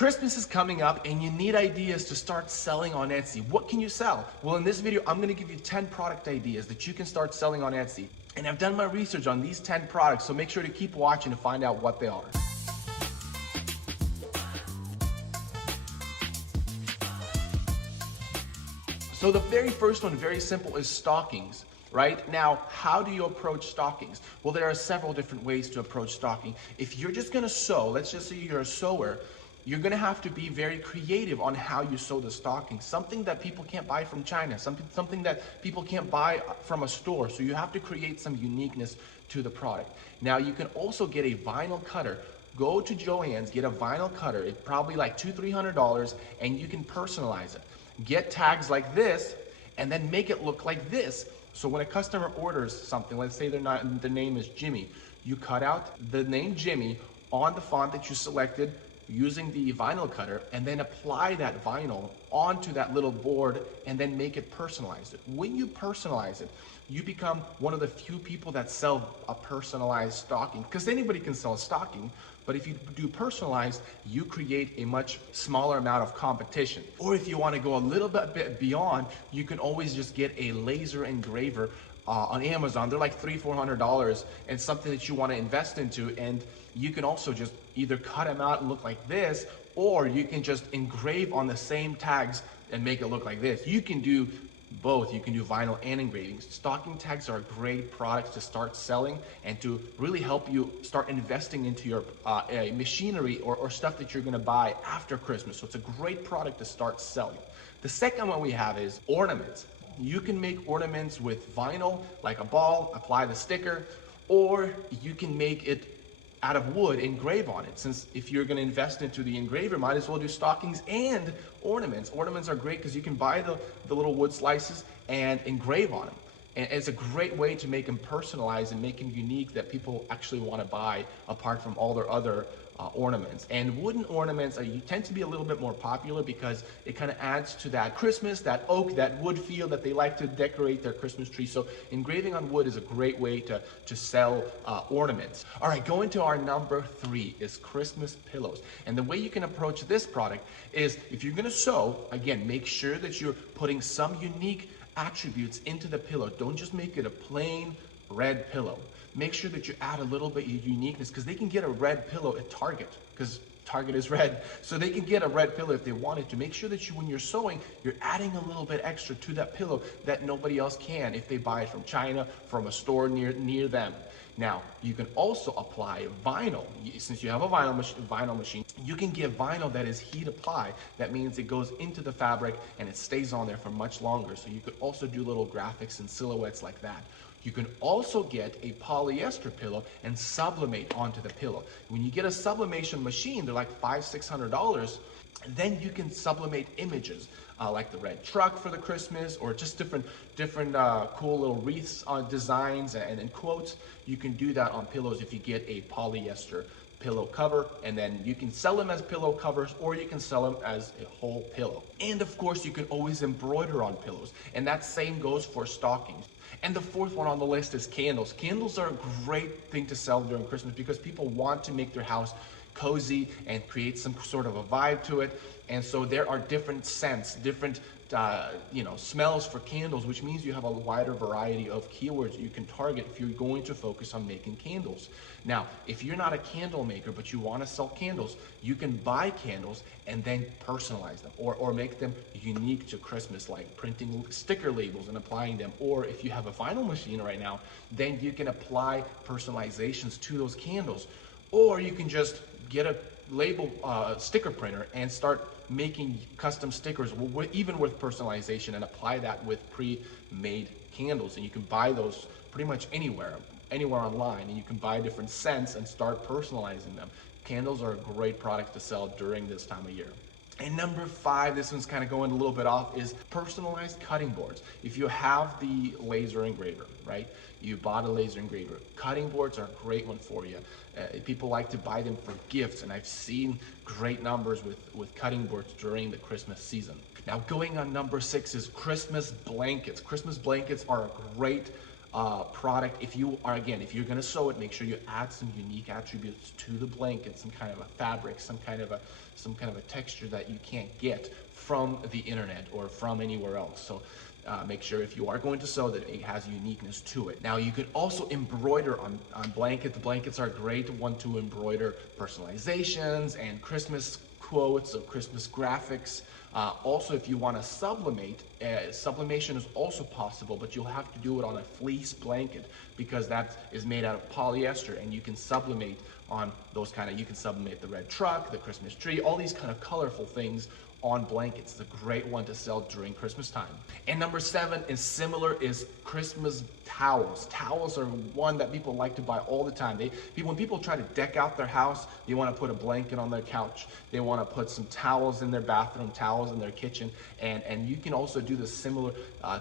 Christmas is coming up and you need ideas to start selling on Etsy. What can you sell? Well, in this video, I'm gonna give you 10 product ideas that you can start selling on Etsy. And I've done my research on these 10 products, so make sure to keep watching to find out what they are. So the very first one, very simple, is stockings. Right? Now, how do you approach stockings? Well, there are several different ways to approach stocking. If you're just gonna sew, let's just say you're a sewer, you're gonna have to be very creative on how you sew the stocking. Something that people can't buy from China, something that people can't buy from a store. So you have to create some uniqueness to the product. Now, you can also get a vinyl cutter. Go to Joann's, get a vinyl cutter. It's probably like $200-300, and you can personalize it. Get tags like this, and then make it look like this. So when a customer orders something, let's say their name is Jimmy, you cut out the name Jimmy on the font that you selected using the vinyl cutter, and then apply that vinyl onto that little board and then make it personalized. When you personalize it, you become one of the few people that sell a personalized stocking, because anybody can sell a stocking, but if you do personalized, you create a much smaller amount of competition. Or if you want to go a little bit beyond, you can always just get a laser engraver on Amazon. They're like $300-400, and something that you want to invest into. And you can also just either cut them out and look like this, or you can just engrave on the same tags and make it look like this. You can do both. You can do vinyl and engraving. Stocking tags are a great product to start selling and to really help you start investing into your machinery or stuff that you're going to buy after Christmas. So it's a great product to start selling. The second one we have is ornaments. You can make ornaments with vinyl, like a ball, apply the sticker, or you can make it out of wood, engrave on it. Since if you're gonna invest into the engraver, might as well do stockings and ornaments. Ornaments are great because you can buy the little wood slices and engrave on them. And it's a great way to make them personalized and make them unique that people actually wanna buy apart from all their other ornaments. And wooden ornaments you tend to be a little bit more popular because it kind of adds to that Christmas, that oak, that wood feel that they like to decorate their Christmas tree. So engraving on wood is a great way to sell ornaments. All right, going to our number 3 is Christmas pillows. And the way you can approach this product is, if you're gonna sew, again, make sure that you're putting some unique attributes into the pillow. Don't just make it a plain red pillow. Make sure that you add a little bit of uniqueness, because they can get a red pillow at Target, because Target is red. So they can get a red pillow if they wanted to. Make sure that when you're sewing, you're adding a little bit extra to that pillow that nobody else can if they buy it from China, from a store near them. Now, you can also apply vinyl. Since you have a vinyl machine, you can get vinyl that is heat apply. That means it goes into the fabric and it stays on there for much longer. So you could also do little graphics and silhouettes like that. You can also get a polyester pillow and sublimate onto the pillow. When you get a sublimation machine, they're like $500-600. Then you can sublimate images like the red truck for the Christmas, or just different cool little wreaths designs and quotes. You can do that on pillows if you get a polyester pillow cover, and then you can sell them as pillow covers, or you can sell them as a whole pillow. And of course, you can always embroider on pillows, and that same goes for stockings. And the fourth one on the list is candles. Candles are a great thing to sell during Christmas because people want to make their house cozy and create some sort of a vibe to it. And so there are different scents, different smells for candles, which means you have a wider variety of keywords you can target if you're going to focus on making candles. Now, if you're not a candle maker, but you want to sell candles, you can buy candles and then personalize them or make them unique to Christmas, like printing sticker labels and applying them. Or if you have a vinyl machine right now, then you can apply personalizations to those candles. Or you can just get a label sticker printer and start making custom stickers, even with personalization, and apply that with pre-made candles. And you can buy those pretty much anywhere online, and you can buy different scents and start personalizing them. Candles are a great product to sell during this time of year. And number 5, this one's kind of going a little bit off, is personalized cutting boards. If you have the laser engraver, right? You bought a laser engraver. Cutting boards are a great one for you. People like to buy them for gifts, and I've seen great numbers with cutting boards during the Christmas season. Now, going on number 6 is Christmas blankets. Christmas blankets are a great product. If you are, again, if you're gonna sew it, make sure you add some unique attributes to the blanket, some kind of a fabric, some kind of a texture that you can't get from the internet or from anywhere else. So make sure if you are going to sew that it has uniqueness to it. Now you could also embroider on blanket. The blankets are a great one to embroider personalizations and Christmas quotes or Christmas graphics. Also, if you want to sublimate, sublimation is also possible, but you'll have to do it on a fleece blanket because that is made out of polyester, and you can sublimate on those kind of, you can sublimate the red truck, the Christmas tree, all these kind of colorful things on blankets. It's a great one to sell during Christmas time. And number 7 is similar, is Christmas towels. Towels are one that people like to buy all the time. When people try to deck out their house, they want to put a blanket on their couch. They want to put some towels in their bathroom, towels in their kitchen, and you can also do the similar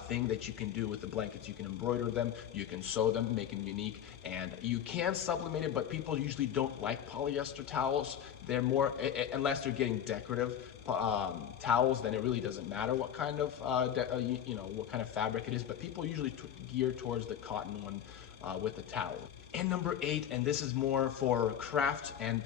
thing that you can do with the blankets. You can embroider them, you can sew them, make them unique, and you can sublimate it, but people usually don't like polyester towels. They're more, unless they're getting decorative towels, then it really doesn't matter what kind of what kind of fabric it is, but people usually gear towards the cotton one with the towel. And number 8, and this is more for craft and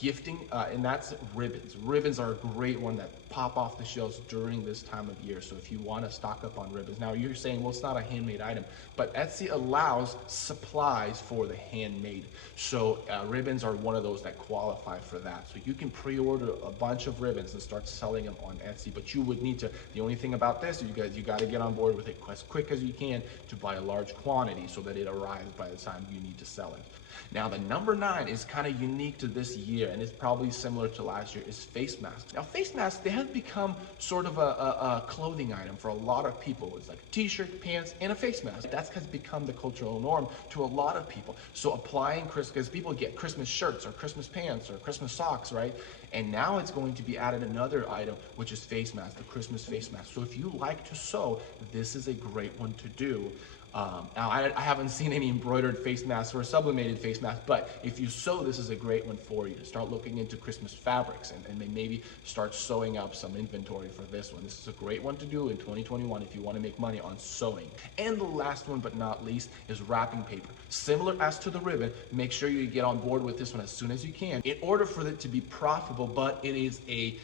gifting, and that's ribbons. Ribbons are a great one that pop off the shelves during this time of year. So if you want to stock up on ribbons, now you're saying, well, it's not a handmade item, but Etsy allows supplies for the handmade. So ribbons are one of those that qualify for that. So you can pre-order a bunch of ribbons and start selling them on Etsy, but you would need to, the only thing about this is you got to get on board with it as quick as you can to buy a large quantity so that it arrives by the time you need to sell it. Now the number 9 is kind of unique to this year, and it's probably similar to last year, is face masks. Now face masks, they have become sort of a clothing item for a lot of people. It's like a t-shirt, pants, and a face mask. That's has become the cultural norm to a lot of people. So applying because people get Christmas shirts or Christmas pants or Christmas socks, right? And now it's going to be added another item, which is face mask, the Christmas face mask. So if you like to sew, this is a great one to do. Now, I haven't seen any embroidered face masks or sublimated face masks, but if you sew, this is a great one for you to start looking into Christmas fabrics and maybe start sewing up some inventory for this one. This is a great one to do in 2021 if you want to make money on sewing. And the last one, but not least, is wrapping paper. Similar as to the ribbon, make sure you get on board with this one as soon as you can in order for it to be profitable, but it is a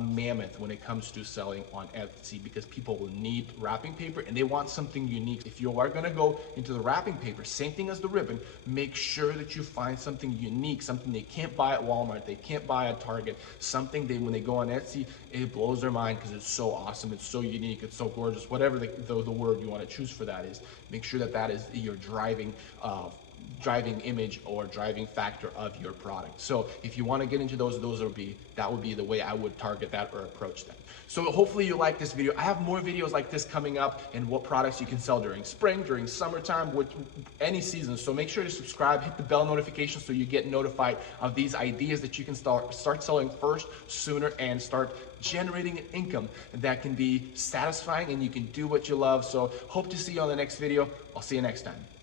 mammoth when it comes to selling on Etsy because people will need wrapping paper and they want something unique. If you are going to go into the wrapping paper, same thing as the ribbon, make sure that you find something unique, something they can't buy at Walmart, they can't buy at Target, something when they go on Etsy, it blows their mind because it's so awesome, it's so unique, it's so gorgeous, whatever the word you want to choose for that is. Make sure that is your driving image or driving factor of your product. So if you want to get into that would be the way I would target that or approach that. So hopefully you like this video. I have more videos like this coming up and what products you can sell during spring, during summertime, with any season. So make sure to subscribe, hit the bell notification so you get notified of these ideas that you can start selling first, sooner, and start generating an income that can be satisfying and you can do what you love. So hope to see you on the next video. I'll see you next time.